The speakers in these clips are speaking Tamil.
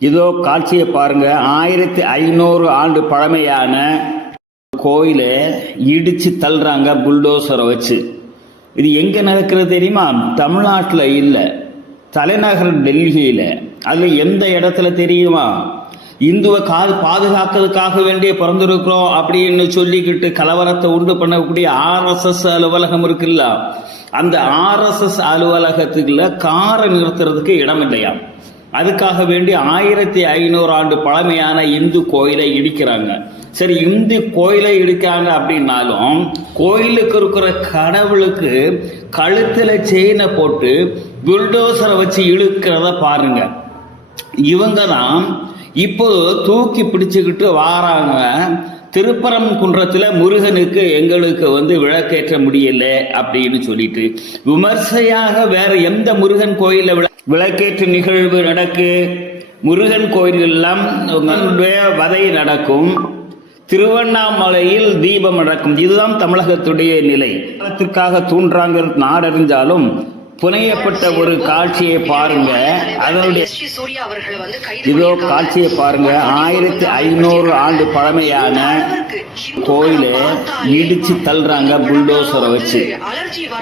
இதோ காட்சியை பாருங்க. 1500 ஆண்டு பழமையான கோயிலை இடிச்சு தள்ளுறாங்க புல்டோசரை வச்சு. இது எங்க நடக்கிறது தெரியுமா? தமிழ்நாட்டில் இல்லை, தலைநகர் டெல்லியில. அது எந்த இடத்துல தெரியுமா? இந்துவை பாதுகாக்கிறதுக்காக வேண்டிய பிறந்திருக்கிறோம் அப்படின்னு சொல்லிக்கிட்டு கலவரத்தை உண்டு பண்ணக்கூடிய RSS அலுவலகம் இருக்குல்ல, அந்த RSS அலுவலகத்துக்குள்ள காரை நிறுத்துறதுக்கு இடம் இல்லையா. அதுக்காக வேண்டி 1500 ஆண்டு பழமையான இந்து கோயிலை இடிக்கிறாங்க. சரி, இந்து கோயிலை இடிக்காங்க அப்படின்னாலும் கோயிலுக்கு இருக்கிற கடவுளுக்கு கழுத்துல செயினை போட்டு புல்டோசரை வச்சு இழுக்கிறத பாருங்க. இவங்க தான் இப்போ தூக்கி பிடிச்சுக்கிட்டு வாராங்க. திருப்பரங்குன்றத்தில் முருகனுக்கு எங்களுக்கு விளக்கேற்ற முடியல அப்படின்னு சொல்லிட்டு விமர்சையாக வேற எந்த முருகன் கோயில விளக்கேற்று நிகழ்வு நடக்கு? முருகன் கோயிலெல்லாம் வதை நடக்கும், திருவண்ணாமலையில் தீபம் நடக்கும். இதுதான் தமிழகத்துடைய நிலை. தூண்டுறாங்க நாடறிஞ்சாலும் புனையப்பட்ட ஒரு காட்சியை பாருங்க. அதனுடைய இதோ காட்சியை பாருங்க. 1500 ஆண்டு பழமையான கோயிலை இடிச்சு தள்ளுறாங்க புல்டோசரை வச்சு.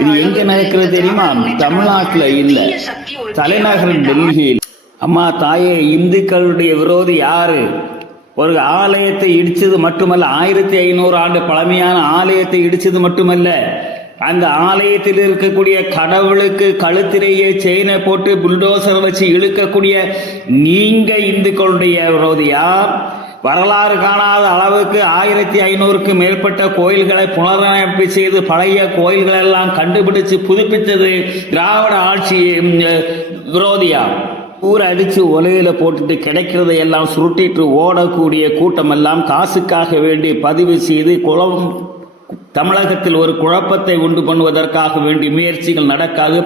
இது எங்க நடக்கிறது தெரியுமா? தமிழ்நாட்டில் இல்லை, தலைநகர் டெல்லியில். அம்மா தாயே, இந்துக்களுடைய விரோதி யாரு? ஒரு ஆலயத்தை இடிச்சது மட்டுமல்ல, 1500 ஆண்டு பழமையான ஆலயத்தை இடிச்சது மட்டுமல்ல, அந்த ஆலயத்தில் இருக்கக்கூடிய கடவுளுக்கு கழுத்திலேயே செயினை போட்டு புல்டோசர் வச்சு இழுக்கக்கூடிய நீங்க இந்துக்களுடைய விரோதியா? வரலாறு காணாத அளவுக்கு 1500க்கு மேற்பட்ட கோயில்களை புனரமைப்பு செய்து பழைய கோயில்கள் எல்லாம் கண்டுபிடிச்சு புதுப்பித்தது திராவிட ஆட்சி விரோதியா? ஊரை அடிச்சு ஒலையில போட்டுட்டு கிடைக்கிறதை எல்லாம் சுருட்டிட்டு ஓடக்கூடிய கூட்டம் எல்லாம் காசுக்காக வேண்டி பதிவு செய்து தமிழகத்தில் ஒரு குழப்பத்தை உண்டு பண்ணுவதற்காக வேண்டி முயற்சிகள் நடக்காது.